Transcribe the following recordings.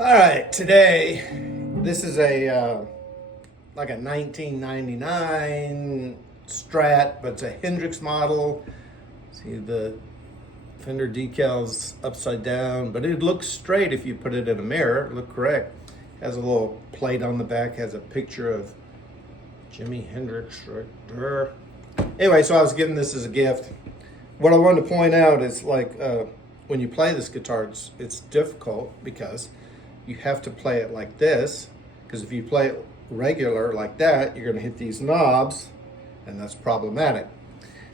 All right, today this is a like a 1999 Strat, but it's a Hendrix model. See the fender decals upside down, but it looks straight if you put it in a mirror. It looked correct. Has a little plate on the back, has a picture of Jimi Hendrix right there. Anyway, so I was given this as a gift. What I wanted to point out is when you play this guitar, it's difficult because you have to play it like this, because if you play it regular like that, you're going to hit these knobs, and that's problematic.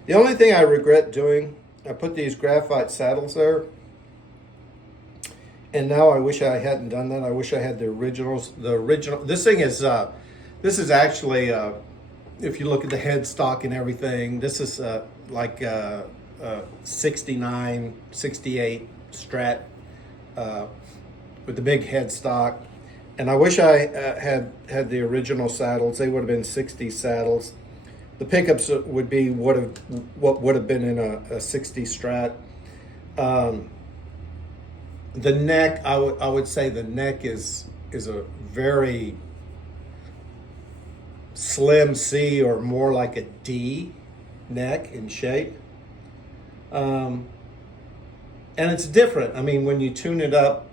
The only thing I regret doing, I put these graphite saddles there, and now I wish I hadn't done that. I wish I had the originals. This thing is, this is actually, if you look at the headstock and everything, this is like a 69, 68 Strat with the big headstock. And I wish I had the original saddles. They would have been 60 saddles. The pickups would be what would have been in a 60 Strat. The neck, I would say the neck is a very slim C, or more like a D neck in shape. And it's different. I mean, when you tune it up,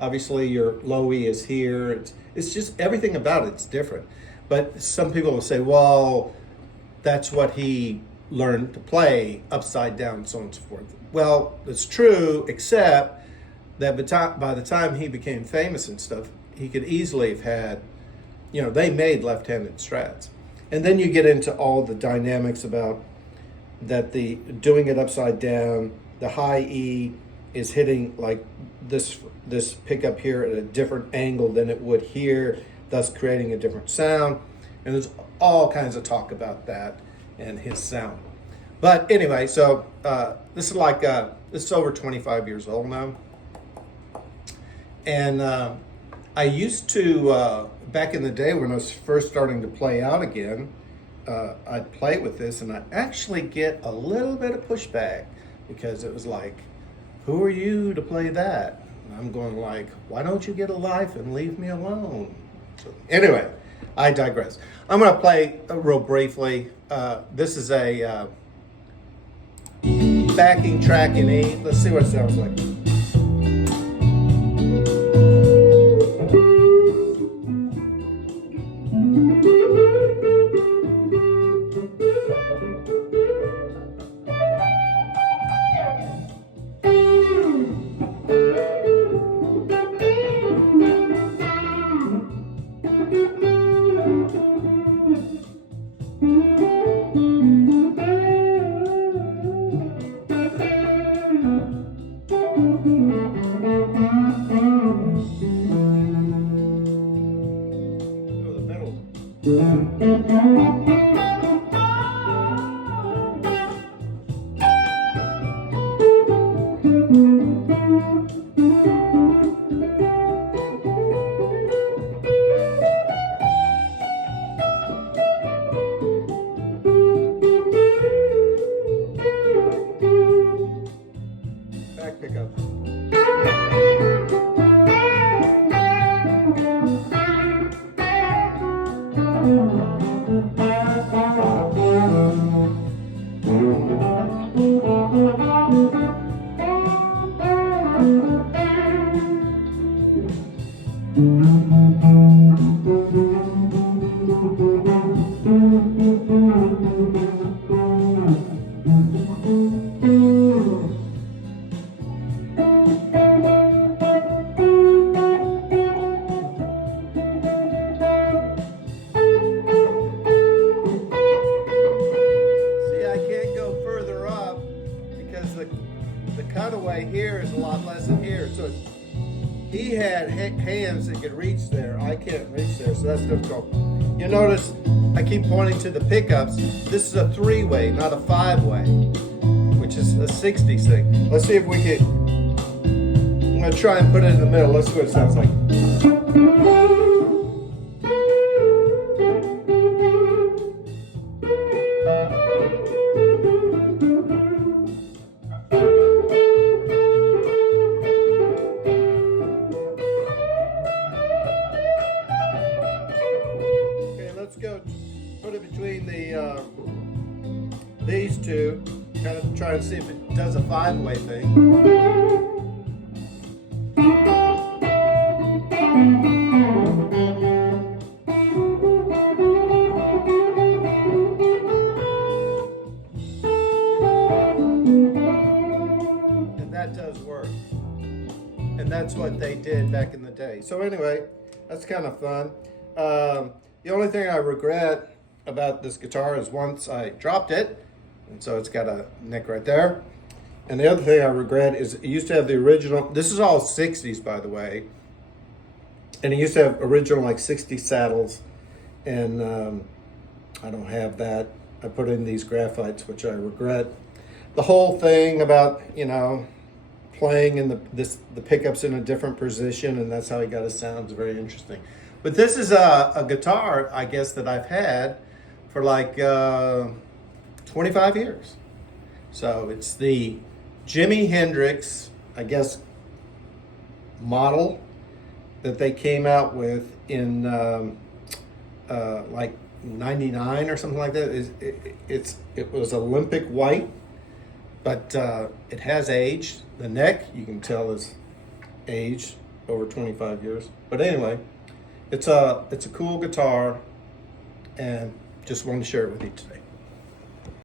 obviously your low E is here. It's just everything about it's different. But some people will say, well, that's what he learned to play, upside down, so on and so forth. Well, it's true, except that by the time he became famous and stuff, he could easily have had, they made left-handed Strats. And then you get into all the dynamics about that doing it upside down, the high E is hitting like this pickup here at a different angle than it would here, thus creating a different sound. And there's all kinds of talk about that and his sound. But anyway, so this is over 25 years old now. And I used to, back in the day when I was first starting to play out again, I'd play with this, and I'd actually get a little bit of pushback, because it was like, who are you to play that? And I'm going like, why don't you get a life and leave me alone? So anyway, I digress. I'm going to play real briefly. This is a backing track in E. Let's see what it sounds like. Back pickup. The cutaway here is a lot less than here, so he had hands that could reach there. I can't reach there, so that's difficult. You notice I keep pointing to the pickups. This is a 3-way, not a 5-way, which is a 60s thing. Let's see if we can. I'm gonna try and put it in the middle. Let's see what it sounds like. two, kind of try and see if it does a 5-way thing. And that does work. And that's what they did back in the day. So anyway, that's kind of fun. The only thing I regret about this guitar is once I dropped it, and so it's got a neck right there. And the other thing I regret is it used to have the original, this is all 60s by the way, and it used to have original like 60 saddles, and I don't have that. I put in these graphites, which I regret. The whole thing about, you know, playing in the pickups in a different position, and that's how he got his sound, is very interesting. But this is a guitar, I guess, that I've had for like 25 years. So it's the Jimi Hendrix, I guess, model that they came out with in like 99 or something like that. It was Olympic white, but it has aged. The neck, you can tell, is aged over 25 years. But anyway, it's a cool guitar, and just wanted to share it with you today.